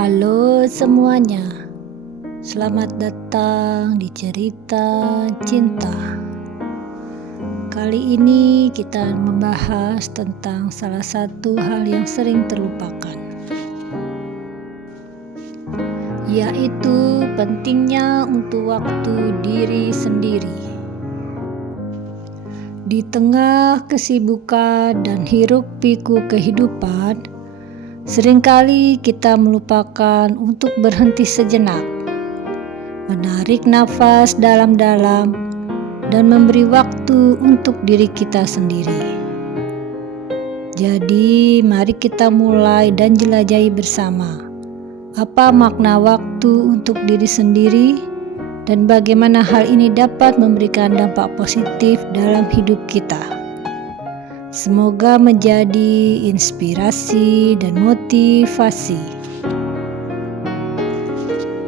Halo semuanya, selamat datang di cerita cinta. Kali ini kita membahas tentang salah satu hal yang sering terlupakan, yaitu pentingnya untuk waktu diri sendiri. Di tengah kesibukan dan hiruk-pikuk kehidupan, seringkali kita melupakan untuk berhenti sejenak, menarik nafas dalam-dalam, dan memberi waktu untuk diri kita sendiri. Jadi, mari kita mulai dan jelajahi bersama apa makna waktu untuk diri sendiri dan bagaimana hal ini dapat memberikan dampak positif dalam hidup kita. Semoga menjadi inspirasi dan motivasi.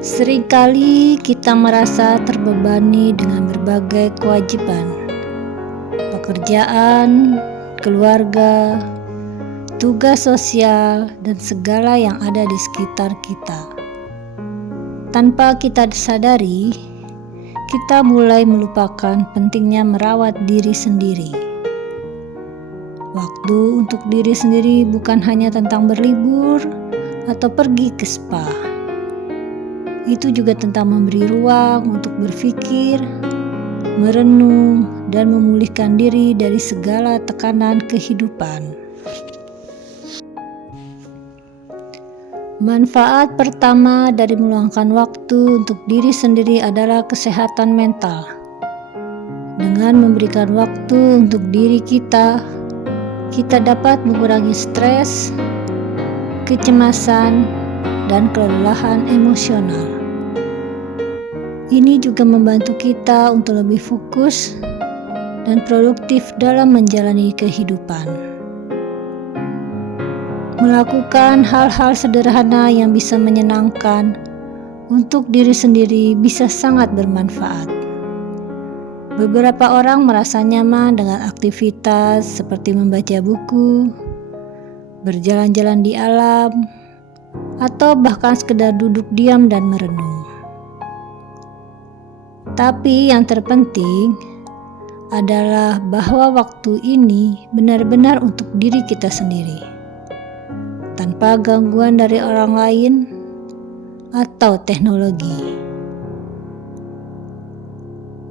Seringkali kita merasa terbebani dengan berbagai kewajiban, pekerjaan, keluarga, tugas sosial, dan segala yang ada di sekitar kita. Tanpa kita sadari, kita mulai melupakan pentingnya merawat diri sendiri. Waktu untuk diri sendiri bukan hanya tentang berlibur atau pergi ke spa. Itu juga tentang memberi ruang untuk berpikir, merenung, dan memulihkan diri dari segala tekanan kehidupan. Manfaat pertama dari meluangkan waktu untuk diri sendiri adalah kesehatan mental. Dengan memberikan waktu untuk diri kita dapat mengurangi stres, kecemasan, dan kelelahan emosional. Ini juga membantu kita untuk lebih fokus dan produktif dalam menjalani kehidupan. Melakukan hal-hal sederhana yang bisa menyenangkan untuk diri sendiri bisa sangat bermanfaat. Beberapa orang merasa nyaman dengan aktivitas seperti membaca buku, berjalan-jalan di alam, atau bahkan sekedar duduk diam dan merenung. Tapi yang terpenting adalah bahwa waktu ini benar-benar untuk diri kita sendiri, tanpa gangguan dari orang lain atau teknologi.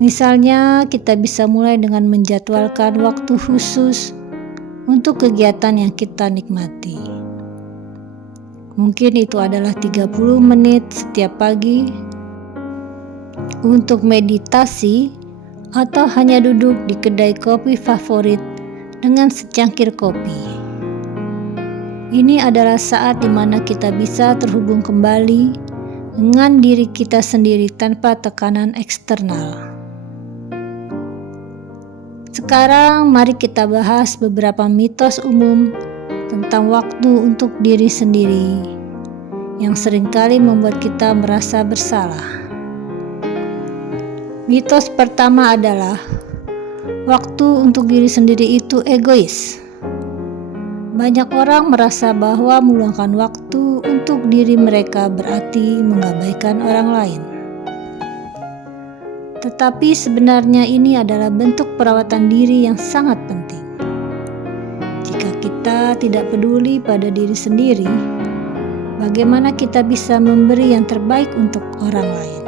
Misalnya, kita bisa mulai dengan menjadwalkan waktu khusus untuk kegiatan yang kita nikmati. Mungkin itu adalah 30 menit setiap pagi untuk meditasi atau hanya duduk di kedai kopi favorit dengan secangkir kopi. Ini adalah saat di mana kita bisa terhubung kembali dengan diri kita sendiri tanpa tekanan eksternal. Sekarang mari kita bahas beberapa mitos umum tentang waktu untuk diri sendiri yang seringkali membuat kita merasa bersalah. Mitos pertama adalah waktu untuk diri sendiri itu egois. Banyak orang merasa bahwa meluangkan waktu untuk diri mereka berarti mengabaikan orang lain. Tetapi sebenarnya ini adalah bentuk perawatan diri yang sangat penting. Jika kita tidak peduli pada diri sendiri, bagaimana kita bisa memberi yang terbaik untuk orang lain?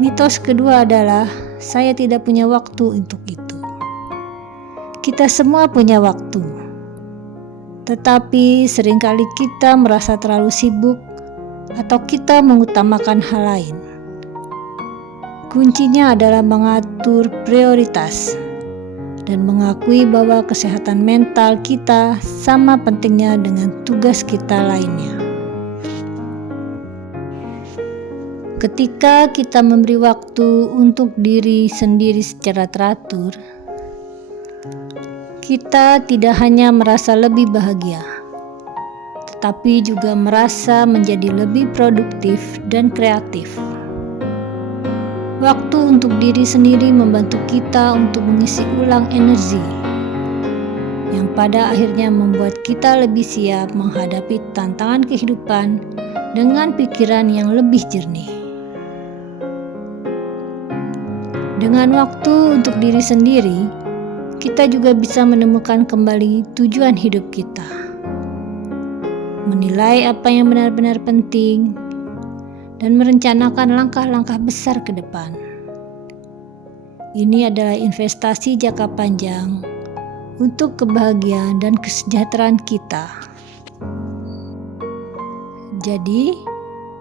Mitos kedua adalah saya tidak punya waktu untuk itu. Kita semua punya waktu, tetapi seringkali kita merasa terlalu sibuk atau kita mengutamakan hal lain. Kuncinya adalah mengatur prioritas dan mengakui bahwa kesehatan mental kita sama pentingnya dengan tugas kita lainnya. Ketika kita memberi waktu untuk diri sendiri secara teratur, kita tidak hanya merasa lebih bahagia, tetapi juga merasa menjadi lebih produktif dan kreatif. Waktu untuk diri sendiri membantu kita untuk mengisi ulang energi. yang pada akhirnya membuat kita lebih siap menghadapi tantangan kehidupan dengan pikiran yang lebih jernih. Dengan waktu untuk diri sendiri, kita juga bisa menemukan kembali tujuan hidup kita, menilai apa yang benar-benar penting, dan merencanakan langkah-langkah besar ke depan. Ini adalah investasi jangka panjang untuk kebahagiaan dan kesejahteraan kita. Jadi,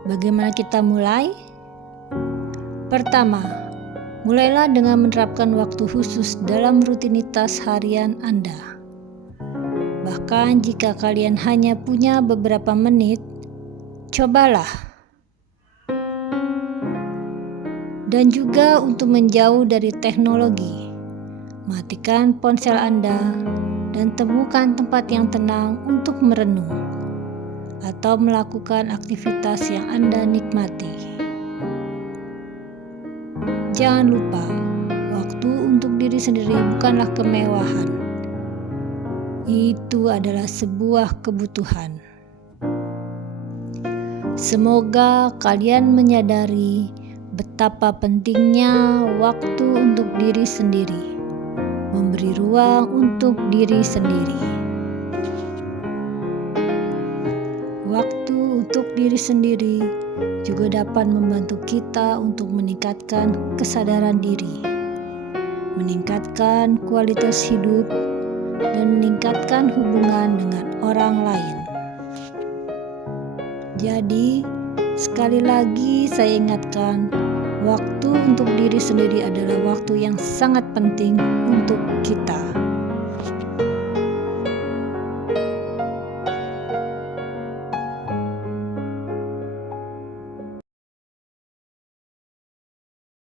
bagaimana kita mulai? Pertama, mulailah dengan menerapkan waktu khusus dalam rutinitas harian Anda. Bahkan jika kalian hanya punya beberapa menit, cobalah. Dan juga untuk menjauh dari teknologi, matikan ponsel Anda dan temukan tempat yang tenang untuk merenung atau melakukan aktivitas yang Anda nikmati. Jangan lupa, waktu untuk diri sendiri bukanlah kemewahan. Itu adalah sebuah kebutuhan. Semoga kalian menyadari betapa pentingnya waktu untuk diri sendiri, memberi ruang untuk diri sendiri. Waktu untuk diri sendiri juga dapat membantu kita untuk meningkatkan kesadaran diri, meningkatkan kualitas hidup, dan meningkatkan hubungan dengan orang lain. Jadi, sekali lagi saya ingatkan, waktu untuk diri sendiri adalah waktu yang sangat penting untuk kita.